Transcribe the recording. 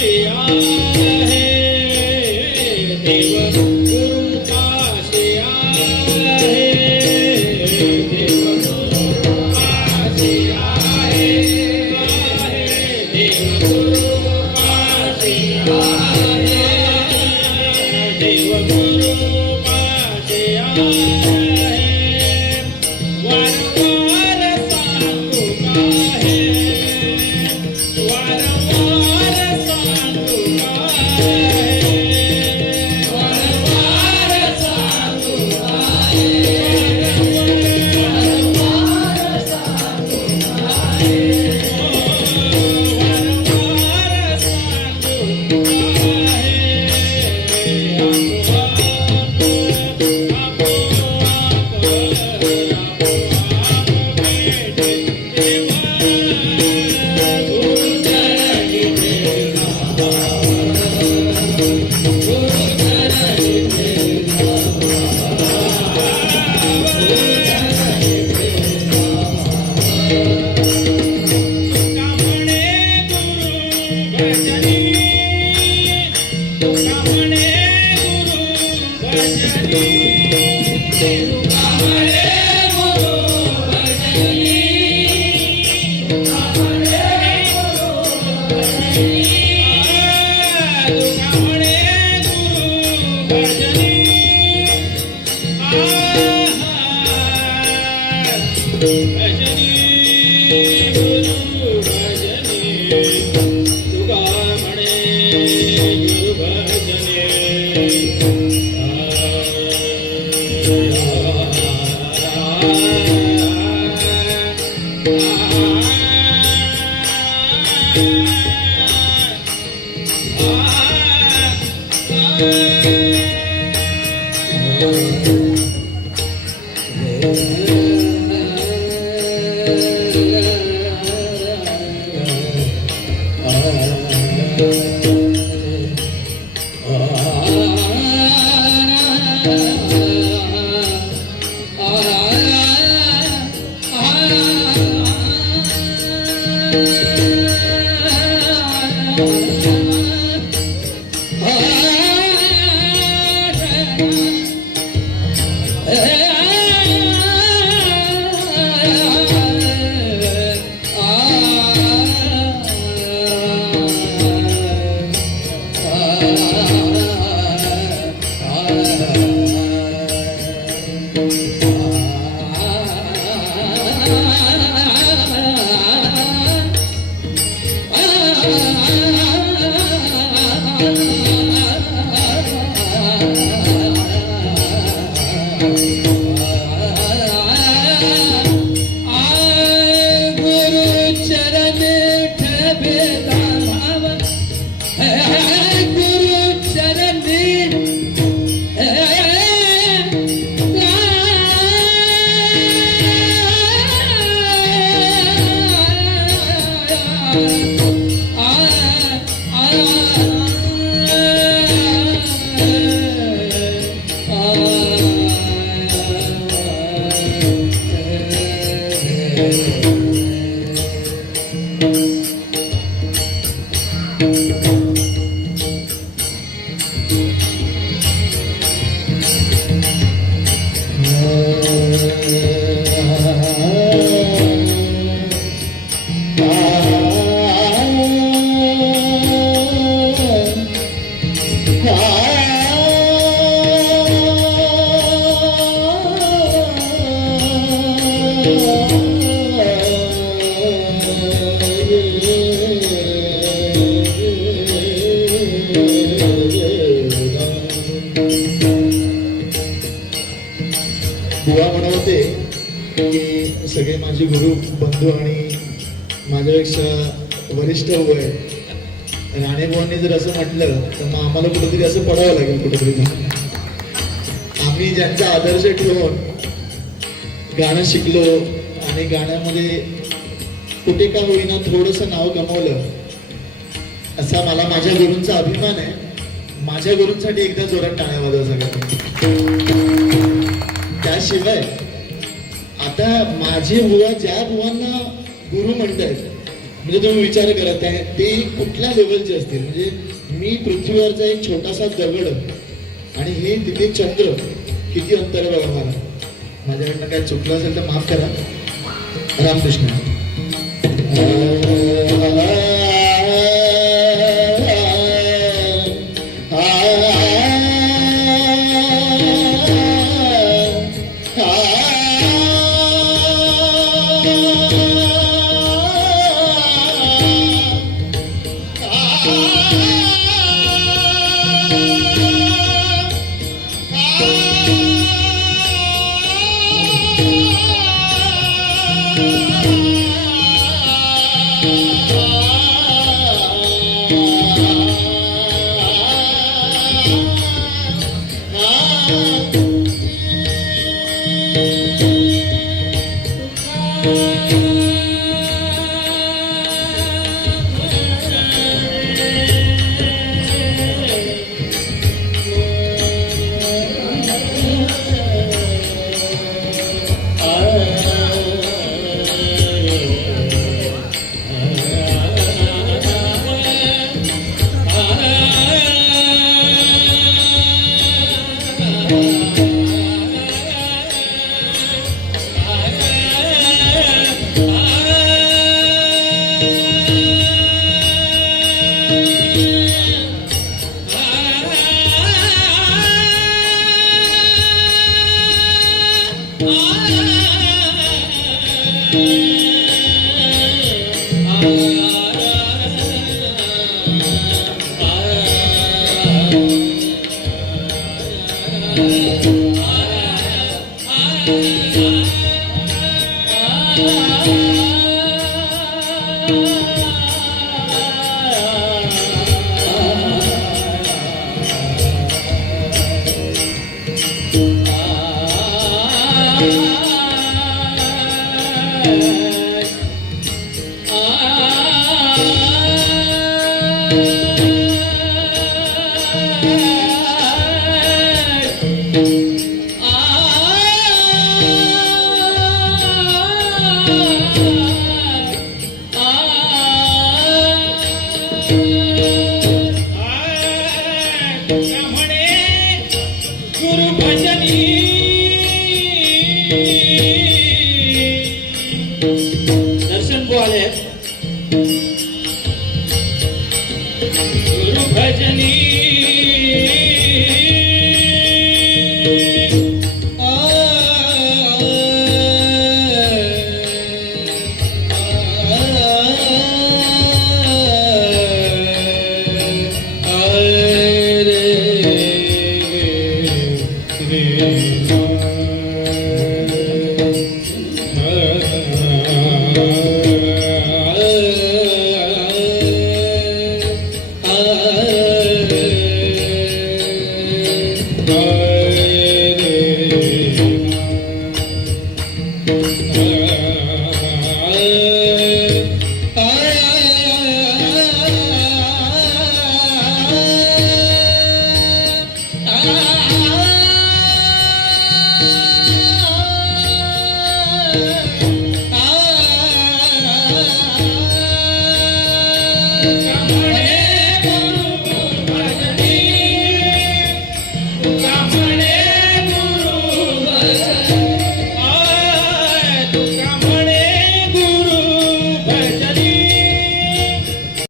Yeah. बुवा म्हणत होते की सगळे माझे गुरु बंधू आणि माझ्यापेक्षा वरिष्ठ वय बुवांनी जर असं म्हटलं तर मग आम्हाला कुठेतरी असं पडावं लागेल कुठेतरी आम्ही ज्यांचा आदर्श ठेवून गाणं शिकलो आणि गाण्यामध्ये कुठे का होईना थोडंसं नाव कमवलं असा मला माझ्या गुरूंचा अभिमान आहे. माझ्या गुरूंसाठी एकदा जोरात टाळ्या वाजवा सगळ्यांनी. शिवाय आता माझे बुवा ज्या बुवांना गुरु म्हणतायत म्हणजे तुम्ही विचार करा त्या ते कुठल्या लेवलचे असतील? म्हणजे मी पृथ्वीवरचा एक छोटासा दगड आणि हे तिथे चंद्र किती अंतर बघा मला. माझ्याकडनं काय चुकलं असेल तर माफ करा. रामकृष्ण. Amen. गुरु भजनी